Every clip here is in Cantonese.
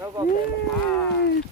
有個騎木馬。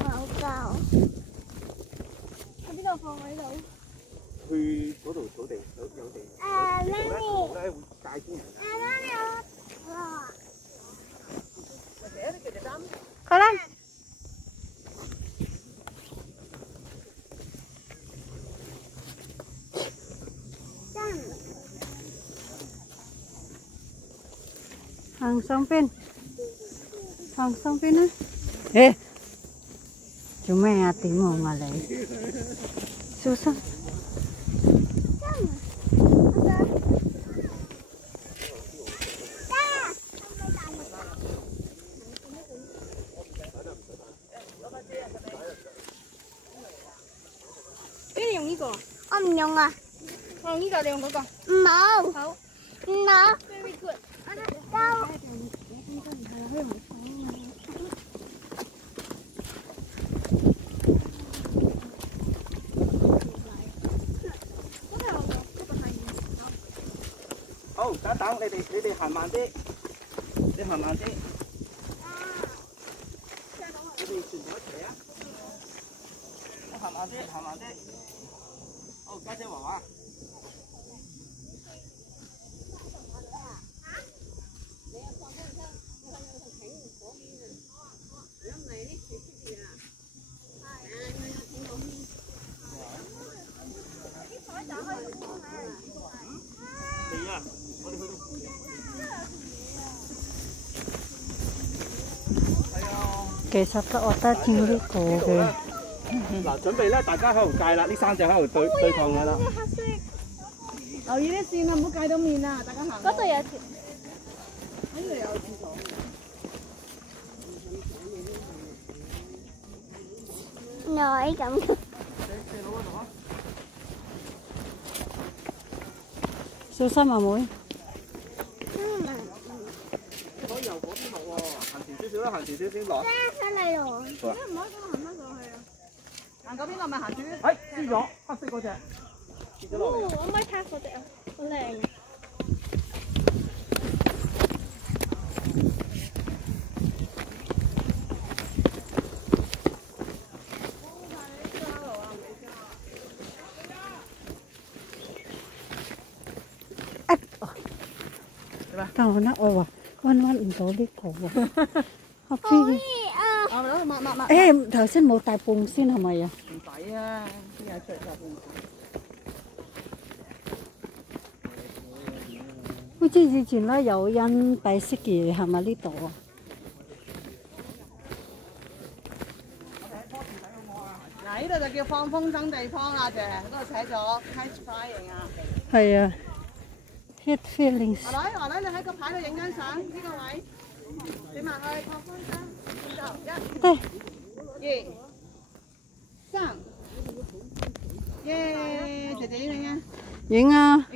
好高，喺邊度放喺度？去嗰度草地有地。媽咪，咧會介啲人。媽咪，我過來。行上邊，行上邊啦。誒，做咩啊？點我啊你？小心。你用呢個？我唔用啊。我用呢個，你用嗰個。唔好。好。唔好。Very good。高。好，等你哋行慢啲，你行慢啲。你哋全部一齊啊！你行慢啲，行慢啲。好，家姐娃娃。其實我覺得整呢個嘅。嗱，準備咧，大家喺度戒啦，呢三隻喺度對抗㗎啦。黑色。留意啲線啊，唔好戒到面啊！大家行。嗰度有條。呢度有廁所。女咁。小心啊妹！可以由嗰邊落喎，行前少少啦，行前少少落。睇你喎。唔可以咁行翻上去啊！行嗰邊落咪行住。哎，輸咗，黑色嗰隻跌咗落嚟。我可唔可以睇嗰隻啊？好靚。但我覺得我話溫唔到呢個喎，我知。誒頭先冇帶半先係咪啊？唔使啊，邊有出嚟半？好似以前咧有人擺飾嘅係咪呢度啊？嗱，呢度就叫放風箏地方啦，姐，嗰度寫咗 catch flying 啊。係啊 ，hit feelings。華女，你喺個牌度影張相，呢個位，轉埋去放風箏，對。2、3，耶！姐姐影唔影啊？影啊！